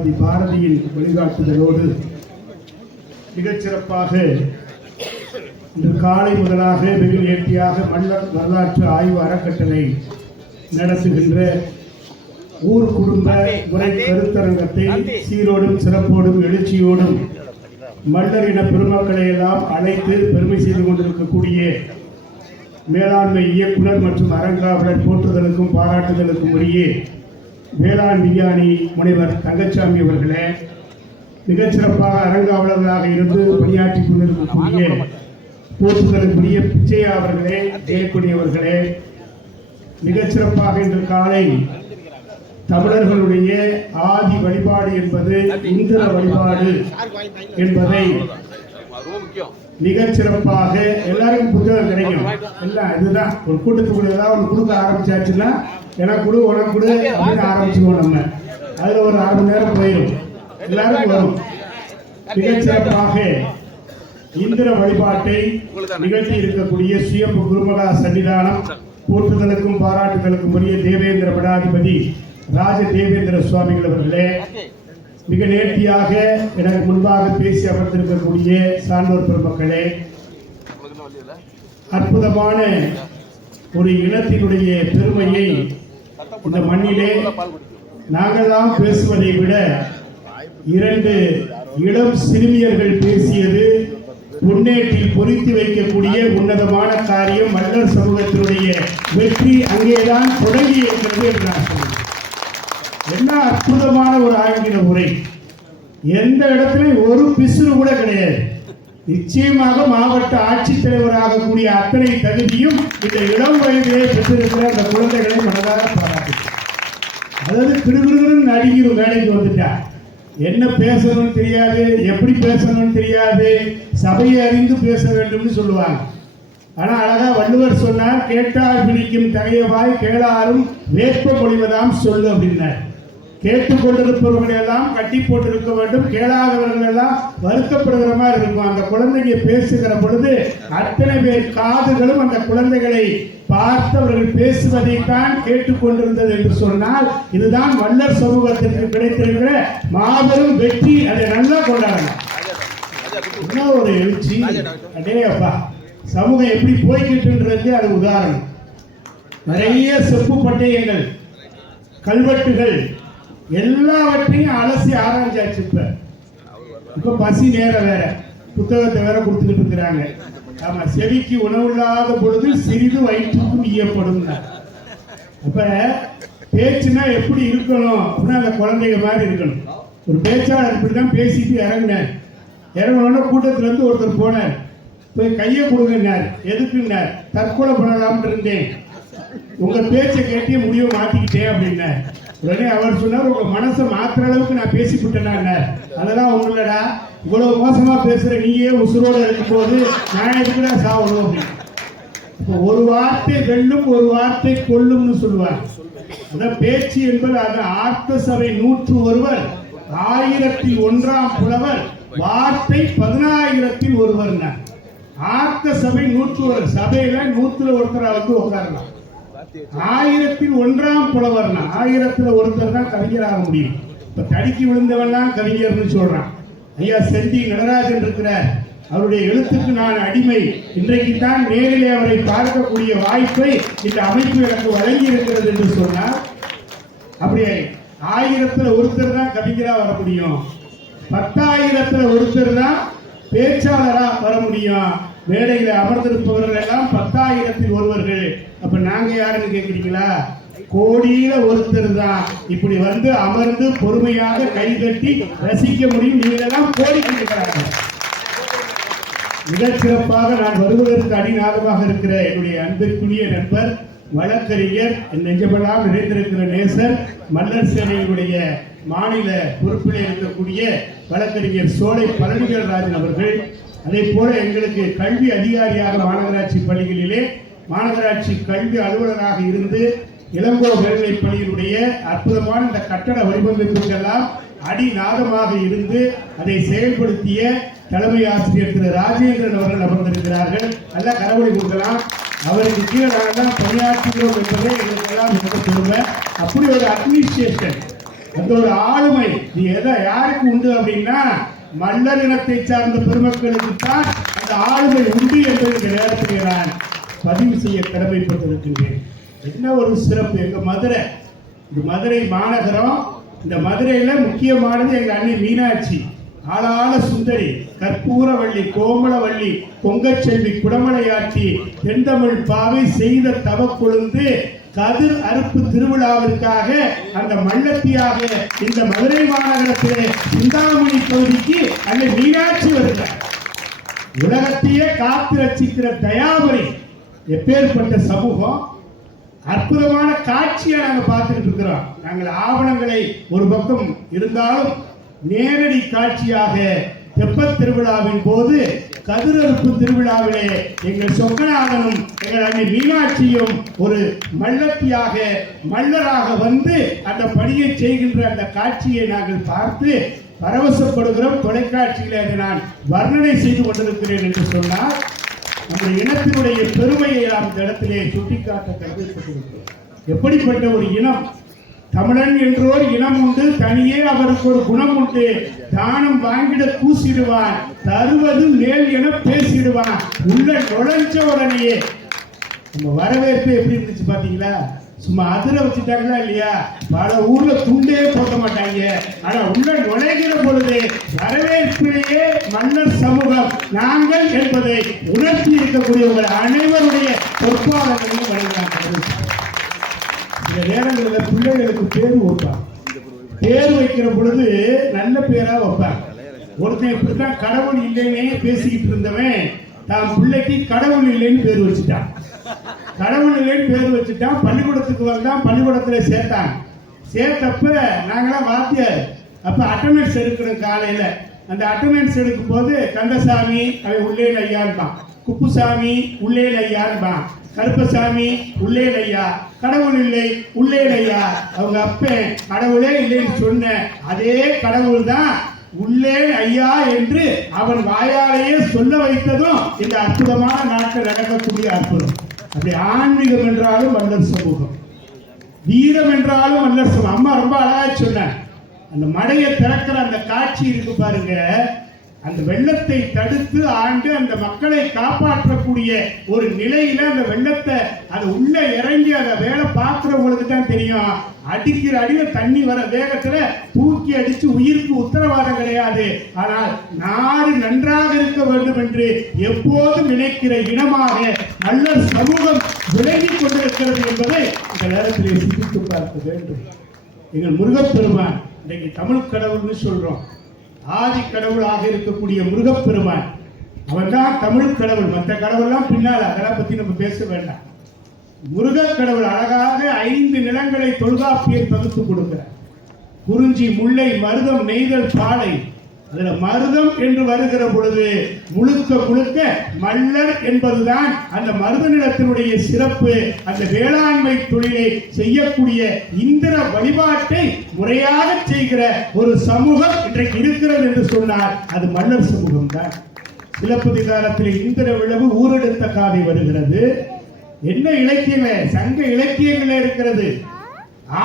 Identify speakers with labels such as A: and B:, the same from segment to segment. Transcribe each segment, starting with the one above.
A: பாரதி பாரதியின் வழிகாட்டுதலோடு மிகச்சிறப்பாக இன்று காலை முதலாக வெகு நேர்த்தியாக மன்னர் வரலாற்று ஆய்வு அறக்கட்டளை நடத்துகின்ற ஊர் குடும்ப உரை கருத்தரங்கத்தை சீரோடும் சிறப்போடும் எழுச்சியோடும் மல்லரின பெருமக்களை எல்லாம் அழைத்து பெருமை செய்து கொண்டிருக்கக்கூடிய மேலாண்மை இயக்குனர் மற்றும் அரங்காவலர் போற்றுதலுக்கும் பாராட்டுதலுக்கும் இடையே வேளாண் விஞ்ஞானி முனைவர் தங்கச்சாமி அவர்களே மிகச்சிறப்பாக அரங்காவலர்களாக இருந்து பணியாற்றிக் கொண்டிருக்கக்கூடிய போற்றுதலுக்குரிய பிச்சையா அவர்களே ஜெயக்குடியவர்களே மிகச்சிறப்பாக இன்று காலை தமிழர்களுடைய ஆதி வழிபாடு என்பது இந்திர வழிபாடு என்பதை மிகச்சிறப்பாக எல்லாருக்கும் புத்தகம் கிடைக்கும் இல்ல இதுதான் ஒரு கூட்டத்துக்குள்ள ஏதாவது ஒன்று கொடுக்க ஆரம்பிச்சாச்சுன்னா எனக்கு கொடு உனக்கு கொடு அப்படின்னு நம்ம அதில் ஒரு அரை மணி நேரம் போயிடும் எல்லாரும் வரும் மிகச்சிறப்பாக இந்திர வழிபாட்டை நிகழ்த்தி இருக்கக்கூடிய சுயம்பு குருமகா சன்னிதானம் போற்றுதலுக்கும் பாராட்டுதலுக்கும் உரிய தேவேந்திர படாதிபதி ராஜ தேவேந்திர சுவாமிகள் அவர்களே மிக நேர்த்தியாக எனக்கு முன்பாக பேசி அமர்த்திருக்கக்கூடிய சான்றோர் பெருமக்களே அற்புதமான ஒரு இனத்தினுடைய பெருமையை இந்த மண்ணிலே நாங்கள்லாம் பேசுவதை விட இரண்டு இளம் சிறுமியர்கள் பேசியது முன்னேற்றில் பொறித்து வைக்கக்கூடிய உன்னதமான காரியம் மன்னர் சமூகத்தினுடைய வெற்றி அங்கேதான் தொடங்கி இருக்கிறது என்று நான் சொன்னேன் என்ன அற்புதமான ஒரு ஆங்கில உரை எந்த இடத்துலையும் ஒரு பிசுறு கூட கிடையாது நிச்சயமாக மாவட்ட கூடிய அத்தனை தகுதியும் இந்த இளம் வயதிலே பெற்றிருக்கிற அந்த குழந்தைகளை மனதாக பாராட்டு அதாவது நடிகர் வேலைக்கு வந்துட்டா என்ன பேசணும்னு தெரியாது எப்படி பேசணும்னு தெரியாது சபையை அறிந்து பேச வேண்டும்னு சொல்லுவாங்க ஆனால் அழகா வள்ளுவர் சொன்னார் கேட்டால் பிடிக்கும் தகையவாய் கேளாரும் வேட்பு பொழிவதாம் சொல்லு அப்படின்னார் கேட்டுக்கொண்டிருப்பவர்கள் எல்லாம் கட்டி போட்டிருக்க வேண்டும் கேளாதவர்கள் எல்லாம் வருத்தப்படுகிற மாதிரி இருக்கும் அந்த குழந்தைங்க பேசுகிற பொழுது அத்தனை பேர் காதுகளும் அந்த குழந்தைகளை பார்த்து அவர்கள் பேசுவதைத்தான் கேட்டுக்கொண்டிருந்தது என்று சொன்னால் இதுதான் வல்லர் சமூகத்திற்கு கிடைத்திருக்கிற மாபெரும் வெற்றி அதை நல்லா கொண்டாடலாம் ஒரு எழுச்சி அடே அப்பா சமூகம் எப்படி போய்கிட்டுன்றது அது உதாரணம் நிறைய செப்பு பட்டயங்கள் கல்வெட்டுகள் எல்லாவற்றையும் அலசி ஆராய்ச்சாச்சு இப்ப பசி நேர வேற புத்தகத்தை வேற கொடுத்துட்டு இருக்கிறாங்க ஆமா செவிக்கு உணவில்லாத பொழுது சிறிது வயிற்றுக்கும் ஈயப்படும் அப்ப பேச்சுனா எப்படி இருக்கணும் அப்படின்னா அந்த குழந்தைங்க மாதிரி இருக்கணும் ஒரு பேச்சாளர் இப்படி தான் பேசிட்டு இறங்கினேன் கூட்டத்துல இருந்து ஒருத்தர் போனார் போய் கையை கொடுங்கன்னார் எதுக்குன்னார் தற்கொலை பண்ணலாம்னு இருந்தேன் உங்கள் பேச்சை கேட்டே முடிவை மாத்திக்கிட்டேன் அப்படின்னா உடனே அவர் சொன்னார் உங்க மனசை மாத்திர அளவுக்கு நான் பேசி விட்டேனா அதெல்லாம் உங்களடா இவ்வளவு மோசமா பேசுற நீயே உசுரோட இருக்கும் போது நான் எதுக்குடா சாவணும் அப்படின்னு ஒரு வார்த்தை வெல்லும் ஒரு வார்த்தை கொல்லும்னு சொல்லுவார் பேச்சு என்பது அது ஆர்த்த சபை நூற்று ஒருவர் ஆயிரத்தி ஒன்றாம் புலவர் வார்த்தை பதினாயிரத்தில் ஒருவர் ஆர்த்த சபை நூற்று ஒரு சபையில நூத்துல ஒருத்தர் வந்து உட்காரலாம் ஆயிரத்தில் ஒன்றாம் புலவர் ஆயிரத்துல ஒருத்தர் தான் கவிஞராக முடியும் இப்ப தடுக்கி தான் கவிஞர்னு சொல்றான் ஐயா செந்தி நடராஜன் இருக்கிறார் அவருடைய எழுத்துக்கு நான் அடிமை இன்றைக்கு தான் நேரிலே அவரை பார்க்கக்கூடிய வாய்ப்பை இந்த அமைப்பு எனக்கு வழங்கி இருக்கிறது என்று சொன்னால் அப்படியே ஆயிரத்துல ஒருத்தர் தான் கவிஞரா வர முடியும் பத்தாயிரத்துல ஒருத்தர் தான் பேச்சாளரா வர முடியும் மேடையில் அமர்ந்திருப்பவர்கள் எல்லாம் பத்தாயிரத்தில் ஒருவர்கள் அப்ப நாங்க யாருன்னு கேட்குறீங்களா கோடியில ஒருத்தர் தான் இப்படி வந்து அமர்ந்து பொறுமையாக கைகட்டி ரசிக்க முடியும் நீங்கெல்லாம் கோடிக்கிறாங்க மிகச்சிறப்பாக நான் வருவதற்கு அடிநாதமாக இருக்கிற என்னுடைய அன்பிற்குரிய நண்பர் வழக்கறிஞர் நெஞ்சமெல்லாம் நிறைந்திருக்கிற நேசர் மல்லர் சேனையினுடைய மாநில பொறுப்பில் இருக்கக்கூடிய வழக்கறிஞர் சோலை பழனிகள் ராஜன் அவர்கள் அதே போல எங்களுக்கு கல்வி அதிகாரியாக மாநகராட்சி பள்ளிகளிலே மாநகராட்சி கல்வி அலுவலராக இருந்து இளங்கோ மேல்நிலைப் பள்ளியினுடைய அற்புதமான இந்த கட்டட வடிவமைப்புக்கெல்லாம் அடிநாதமாக இருந்து அதை செயல்படுத்திய தலைமை ஆசிரியர் திரு ராஜேந்திரன் அவர்கள் அமர்ந்திருக்கிறார்கள் நல்லா கரவொலி கொடுக்கலாம் அவருக்கு கீழே நாங்கள் பணியாற்றுகிறோம் என்பதை எங்களுக்கெல்லாம் மிக பெருமை அப்படி ஒரு அட்மினிஸ்ட்ரேஷன் அந்த ஒரு ஆளுமை நீ எதை யாருக்கு உண்டு அப்படின்னா மன்னர் இனத்தை சார்ந்த பெருமக்களுக்கு தான் அந்த ஆளுமை உண்டு என்று இந்த நேரத்தில் நான் பதிவு செய்ய கடமைப்பட்டிருக்கின்றேன் என்ன ஒரு சிறப்பு எங்கள் மதுரை இந்த மதுரை மாநகரம் இந்த மதுரையில் முக்கியமானது எங்கள் அண்ணி மீனாட்சி ஆளாள சுந்தரி கற்பூரவள்ளி கோமலவள்ளி பொங்கச்செல்வி குடமலையாட்சி தென்தமிழ் பாவை செய்த தவக்கொழுந்து கதிர் அறுப்பு திருவிழாவிற்காக அந்த மல்லத்தியாக இந்த மதுரை மாநகரத்திலே சிந்தாமணி பகுதிக்கு அந்த மீனாட்சி வருகிறார் உலகத்தையே காத்து ரசிக்கிற தயாபுரி எப்பேற்பட்ட சமூகம் அற்புதமான காட்சியை நாங்கள் பார்த்துட்டு இருக்கிறோம் நாங்கள் ஆவணங்களை ஒரு பக்கம் இருந்தாலும் நேரடி காட்சியாக தெப்பத் திருவிழாவின் போது கதிரறுப்பு திருவிழாவிலே எங்கள் சொக்கநாதனும் எங்கள் அணி மீனாட்சியும் ஒரு மல்லத்தியாக மல்லராக வந்து அந்த பணியை செய்கின்ற அந்த காட்சியை நாங்கள் பார்த்து பரவசப்படுகிறோம் தொலைக்காட்சியில் அதை நான் வர்ணனை செய்து கொண்டிருக்கிறேன் என்று சொன்னால் நம்முடைய இனத்தினுடைய பெருமையை நாம் இந்த இடத்திலே சுட்டிக்காட்ட கருதப்பட்டிருக்கிறோம் எப்படிப்பட்ட ஒரு இனம் தமிழன் என்றோர் இனம் உண்டு தனியே அவருக்கு ஒரு குணம் உண்டு தானம் வாங்கிட கூசிடுவான் தருவது மேல் என பேசிடுவான் உள்ள நுழைஞ்ச உடனேயே நம்ம வரவேற்பு எப்படி இருந்துச்சு பாத்தீங்களா சும்மா அதிர வச்சுட்டாங்களா இல்லையா பல ஊர்ல துண்டே போட மாட்டாங்க ஆனா உள்ள நுழைகிற பொழுது வரவேற்பிலேயே மன்னர் சமூகம் நாங்கள் என்பதை உணர்த்தி உங்கள் அனைவருடைய பொற்பாளர் சில பிள்ளைகளுக்கு பேர் வைப்பாங்க பேர் வைக்கிற பொழுது நல்ல பேரா வைப்பாங்க ஒருத்தன் இப்படிதான் கடவுள் இல்லைன்னே பேசிக்கிட்டு இருந்தவன் தான் பிள்ளைக்கு கடவுள் இல்லைன்னு பேர் வச்சுட்டான் கடவுள் இல்லைன்னு பேர் வச்சுட்டான் பள்ளிக்கூடத்துக்கு வந்தான் பள்ளிக்கூடத்துல சேர்த்தாங்க சேர்த்தப்ப நாங்களாம் வாத்தியார் அப்ப அட்டண்டன்ஸ் எடுக்கிறோம் காலையில அந்த அட்டண்டன்ஸ் எடுக்கும் போது கந்தசாமி அவை உள்ளே ஐயா தான் குப்புசாமி உள்ளே கருப்பசாமி உள்ளே ஐயா கடவுள் இல்லை உள்ளே அவங்க அப்பன் கடவுளே இல்லைன்னு சொன்ன அதே கடவுள் தான் உள்ளே ஐயா என்று அவன் வாயாலேயே சொல்ல வைத்ததும் இந்த அற்புதமான நாட்கள் நடக்கக்கூடிய அற்புதம் அப்படி ஆன்மீகம் என்றாலும் வல்லர் சமூகம் வீரம் என்றாலும் வல்லர் சமூகம் அம்மா ரொம்ப அழகா சொன்ன அந்த மடையை திறக்கிற அந்த காட்சி இருக்கு பாருங்க அந்த வெள்ளத்தை தடுத்து ஆண்டு அந்த மக்களை காப்பாற்றக்கூடிய ஒரு நிலையில அந்த வெள்ளத்தை அது உள்ள இறங்கி அதை வேலை பார்க்கிறவங்களுக்கு தான் தெரியும் அடிக்கிற அடியில தண்ணி வர வேகத்துல தூக்கி அடிச்சு உயிருக்கு உத்தரவாதம் கிடையாது ஆனால் நாடு நன்றாக இருக்க வேண்டும் என்று எப்போதும் நினைக்கிற இனமாக நல்ல சமூகம் விளங்கி கொண்டிருக்கிறது என்பதை இந்த நேரத்திலே சிந்தித்து பார்க்க வேண்டும் எங்கள் முருகப்பெருமான் இன்றைக்கு தமிழ் கடவுள்னு சொல்றோம் ஆதி கடவுளாக இருக்கக்கூடிய முருகப்பெருமான் அவன் தான் தமிழ் கடவுள் மற்ற கடவுள்லாம் பின்னால் அதெல்லாம் பற்றி நம்ம பேச வேண்டாம் முருக கடவுள் அழகாக ஐந்து நிலங்களை தொல்காப்பியர் பகுத்து கொடுக்கிறார் குறிஞ்சி முல்லை மருதம் நெய்தல் பாலை அதுல மருதம் என்று வருகிற பொழுது முழுக்க முழுக்க மல்லர் என்பதுதான் அந்த மருத நிலத்தினுடைய சிறப்பு அந்த வேளாண்மை தொழிலை செய்யக்கூடிய இந்திர வழிபாட்டை முறையாக செய்கிற ஒரு சமூகம் இன்றைக்கு இருக்கிறது என்று சொன்னால் அது மல்லர் சமூகம் தான் சிலப்பதி காலத்தில் இந்திர விளவு ஊரெடுத்த காதை வருகிறது என்ன இலக்கியமே சங்க இலக்கியங்களே இருக்கிறது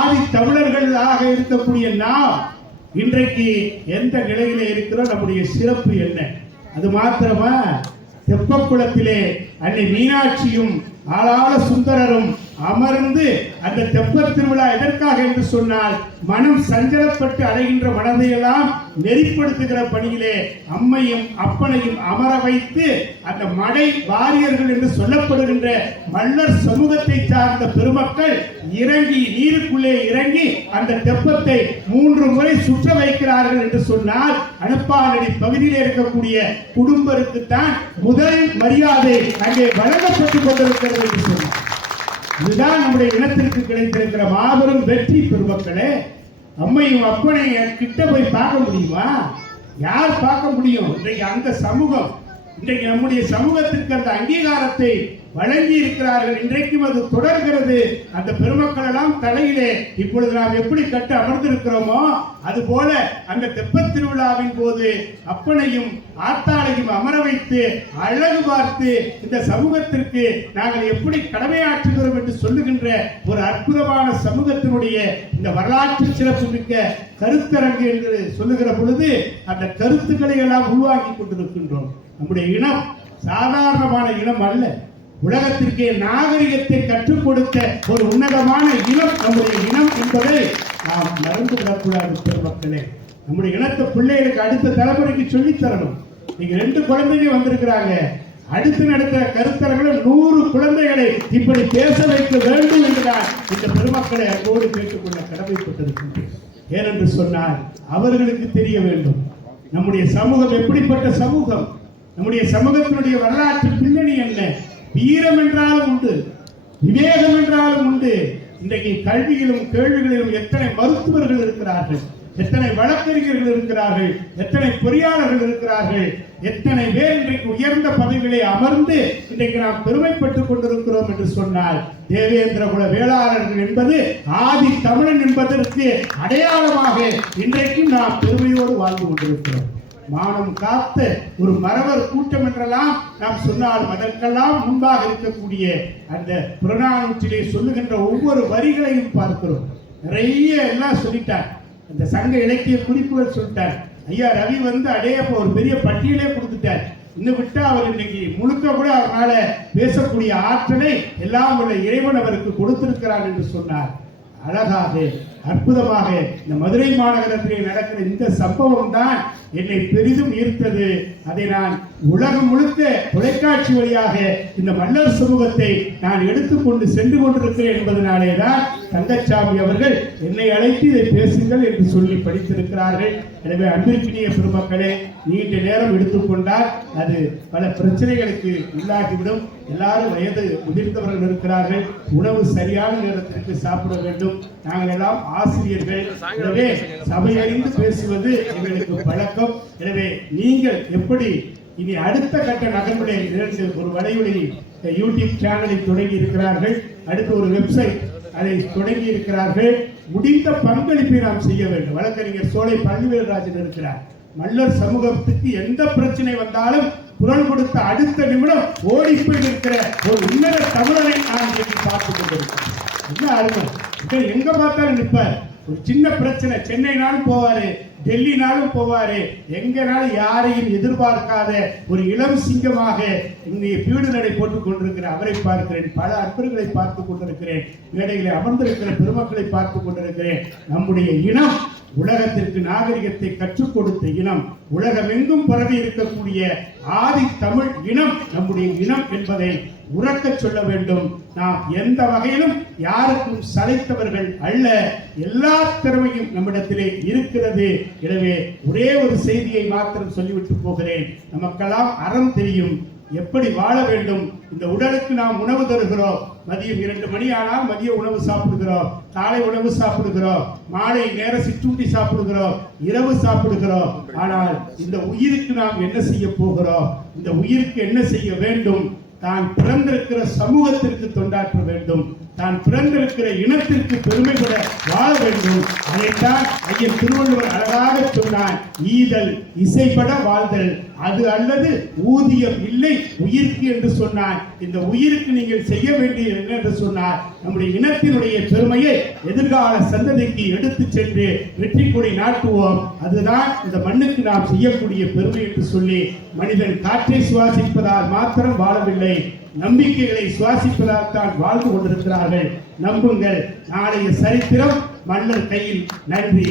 A: ஆதி தமிழர்களாக இருக்கக்கூடிய நாம் இன்றைக்கு எந்த நிலையில இருக்கிறோம் நம்முடைய சிறப்பு என்ன அது மாத்திரமா தெப்பக்குளத்திலே அன்னை மீனாட்சியும் ஆளாள சுந்தரரும் அமர்ந்து அந்த தெப்ப திருவிழா எதற்காக என்று சொன்னால் மனம் சஞ்சலப்பட்டு அடைகின்ற மனதையெல்லாம் நெறிப்படுத்துகிற பணியிலே அம்மையும் அப்பனையும் அமர வைத்து அந்த மடை வாரியர்கள் என்று சொல்லப்படுகின்ற மன்னர் சமூகத்தை சார்ந்த பெருமக்கள் இறங்கி நீருக்குள்ளே இறங்கி அந்த தெப்பத்தை மூன்று முறை சுற்ற வைக்கிறார்கள் என்று சொன்னால் அனுப்பாநடி பகுதியில் இருக்கக்கூடிய குடும்பருக்கு தான் முதல் மரியாதை அங்கே வழங்கப்பட்டுக் கொண்டிருக்கிறது என்று சொன்னார் இதுதான் நம்முடைய இனத்திற்கு கிடைத்திருக்கிற மாபெரும் வெற்றி பெருமக்களே அம்மையும் அப்பனையும் கிட்ட போய் பார்க்க முடியுமா யார் பார்க்க முடியும் இன்றைக்கு அந்த சமூகம் இன்றைக்கு நம்முடைய சமூகத்திற்கு அந்த அங்கீகாரத்தை வழங்கி இருக்கிறார்கள் இன்றைக்கும் அது தொடர்கிறது அந்த பெருமக்கள் எல்லாம் தலையிலே இப்பொழுது நாம் எப்படி கட்டு அமர்ந்திருக்கிறோமோ அது போல அந்த தெப்ப திருவிழாவின் போது அப்பனையும் ஆத்தாளையும் அமர வைத்து அழகு பார்த்து இந்த சமூகத்திற்கு நாங்கள் எப்படி கடமையாற்றுகிறோம் என்று சொல்லுகின்ற ஒரு அற்புதமான சமூகத்தினுடைய இந்த வரலாற்று சிறப்பு மிக்க கருத்தரங்கு என்று சொல்லுகிற பொழுது அந்த கருத்துக்களை எல்லாம் உருவாக்கி கொண்டிருக்கின்றோம் நம்முடைய இனம் சாதாரணமான இனம் அல்ல உலகத்திற்கே நாகரிகத்தை கற்றுக் கொடுத்த ஒரு உன்னதமான இனம் நம்முடைய இனம் என்பதை நாம் மறந்து விடக்கூடாது மக்களே நம்முடைய இனத்தை பிள்ளைகளுக்கு அடுத்த தலைமுறைக்கு சொல்லித்தரணும் நீங்க ரெண்டு குழந்தைங்க வந்திருக்கிறாங்க அடுத்து நடத்த கருத்தரங்களை நூறு குழந்தைகளை இப்படி பேச வைக்க வேண்டும் என்று நான் இந்த பெருமக்களை அன்போடு கேட்டுக்கொள்ள கடமைப்பட்டிருக்கின்றேன் ஏனென்று சொன்னால் அவர்களுக்கு தெரிய வேண்டும் நம்முடைய சமூகம் எப்படிப்பட்ட சமூகம் நம்முடைய சமூகத்தினுடைய வரலாற்று பின்னணி என்ன வீரம் என்றாலும் உண்டு விவேகம் என்றாலும் உண்டு இன்றைக்கு கல்வியிலும் கேள்விகளிலும் எத்தனை மருத்துவர்கள் இருக்கிறார்கள் எத்தனை வழக்கறிஞர்கள் இருக்கிறார்கள் எத்தனை பொறியாளர்கள் இருக்கிறார்கள் எத்தனை பேர் இன்றைக்கு உயர்ந்த பதவிகளை அமர்ந்து இன்றைக்கு நாம் பெருமைப்பட்டுக் கொண்டிருக்கிறோம் என்று சொன்னால் தேவேந்திர குல வேளாளர்கள் என்பது ஆதி தமிழன் என்பதற்கு அடையாளமாக இன்றைக்கும் நாம் பெருமையோடு வாழ்ந்து கொண்டிருக்கிறோம் மானம் காத்த ஒரு மரவர் கூட்டம் என்றெல்லாம் நாம் சொன்னால் அதற்கெல்லாம் முன்பாக இருக்கக்கூடிய அந்த புறநானூற்றிலே சொல்லுகின்ற ஒவ்வொரு வரிகளையும் பார்க்கிறோம் நிறைய எல்லாம் சொல்லிட்டார் அந்த சங்க இலக்கிய குறிப்புகள் சொல்லிட்டார் ஐயா ரவி வந்து அடைய ஒரு பெரிய பட்டியலே கொடுத்துட்டார் இன்னும் விட்டு அவர் இன்னைக்கு முழுக்க கூட அவரால் பேசக்கூடிய ஆற்றலை எல்லாம் உள்ள இறைவன் அவருக்கு கொடுத்திருக்கிறார் என்று சொன்னார் அழகாக அற்புதமாக இந்த மதுரை மாநகரத்தில் நடக்கிற இந்த சம்பவம் தான் என்னை பெரிதும் ஈர்த்தது அதை நான் உலகம் முழுக்க தொலைக்காட்சி வழியாக இந்த மன்னர் சமூகத்தை நான் எடுத்துக்கொண்டு சென்று கொண்டிருக்கிறேன் என்பதனாலே தான் தங்கச்சாமி அவர்கள் என்னை அழைத்து இதை பேசுங்கள் என்று சொல்லி படித்திருக்கிறார்கள் எனவே அன்பிற்கினிய பெருமக்களே நீண்ட நேரம் எடுத்துக்கொண்டால் அது பல பிரச்சனைகளுக்கு உள்ளாகிவிடும் எல்லாரும் வயது முதிர்ந்தவர்கள் இருக்கிறார்கள் உணவு சரியான நேரத்திற்கு சாப்பிட வேண்டும் நாங்கள் எல்லாம் ஆசிரியர்கள் எனவே சபையறிந்து பேசுவது எங்களுக்கு பழக்கம் எனவே நீங்கள் எப்படி இனி அடுத்த கட்ட நகர்வுடைய நிகழ்ச்சி ஒரு வலையொலி யூடியூப் சேனலை தொடங்கி இருக்கிறார்கள் அடுத்து ஒரு வெப்சைட் அதை தொடங்கி இருக்கிறார்கள் முடிந்த பங்களிப்பை நாம் செய்ய வேண்டும் வழக்கறிஞர் சோலை பழனிவேல்ராஜன் இருக்கிறார் மல்லர் சமூகத்துக்கு எந்த பிரச்சனை வந்தாலும் குரல் கொடுத்த அடுத்த நிமிடம் ஓடி போய் இருக்கிற ஒரு உன்னத தமிழனை நான் பார்த்துக் கொண்டிருக்கிறேன் என்ன அருமை எங்கே பார்த்தாலும் நிற்பார் ஒரு சின்ன பிரச்சனை சென்னைனாலும் போவார் டெல்லினாலும் போவார் எங்கனாலும் யாரையும் எதிர்பார்க்காத ஒரு இளம் சிங்கமாக இன்றைய பீடு நடை போட்டுக் கொண்டிருக்கிற அவரை பார்க்கிறேன் பல அற்பர்களை பார்த்து கொண்டிருக்கிறேன் மேடைகளை அமர்ந்திருக்கிற பெருமக்களை பார்த்து கொண்டிருக்கிறேன் நம்முடைய இனம் உலகத்திற்கு நாகரிகத்தை கற்றுக் கொடுத்த இனம் உலகமெங்கும் பரவி இருக்கக்கூடிய ஆதி தமிழ் இனம் நம்முடைய இனம் என்பதை உறக்க சொல்ல வேண்டும் நாம் எந்த வகையிலும் யாருக்கும் சளைத்தவர்கள் அல்ல எல்லா திறமையும் நம்மிடத்திலே இருக்கிறது எனவே ஒரே ஒரு செய்தியை மாத்திரம் சொல்லிவிட்டு போகிறேன் நமக்கெல்லாம் அறம் தெரியும் எப்படி வாழ வேண்டும் இந்த உடலுக்கு நாம் உணவு தருகிறோம் மதியம் இரண்டு மணி ஆனால் மதிய உணவு சாப்பிடுகிறோம் காலை உணவு சாப்பிடுகிறோம் மாலை நேர சிற்றுண்டி சாப்பிடுகிறோம் இரவு சாப்பிடுகிறோம் ஆனால் இந்த உயிருக்கு நாம் என்ன செய்ய போகிறோம் இந்த உயிருக்கு என்ன செய்ய வேண்டும் தான் பிறந்திருக்கிற சமூகத்திற்கு தொண்டாற்ற வேண்டும் தான் பிறந்திருக்கிற இனத்திற்கு கூட வாழ வேண்டும் அதைத்தான் ஐயன் திருவள்ளுவர் அழகாக சொன்னார் ஈதல் இசைப்பட வாழ்தல் அது அல்லது ஊதியம் இல்லை உயிருக்கு என்று சொன்னார் இந்த உயிருக்கு நீங்கள் செய்ய வேண்டியது என்ன என்று சொன்னார் நம்முடைய இனத்தினுடைய பெருமையை எதிர்கால சந்ததிக்கு எடுத்து சென்று வெற்றி கொடி நாட்டுவோம் அதுதான் இந்த மண்ணுக்கு நாம் செய்யக்கூடிய பெருமை என்று சொல்லி மனிதன் காற்றை சுவாசிப்பதால் மாத்திரம் வாழவில்லை நம்பிக்கைகளை சுவாசிப்பதாக தான் வாழ்ந்து கொண்டிருக்கிறார்கள் நம்புங்கள் நாளைய சரித்திரம் மன்னர் கையில் நன்றி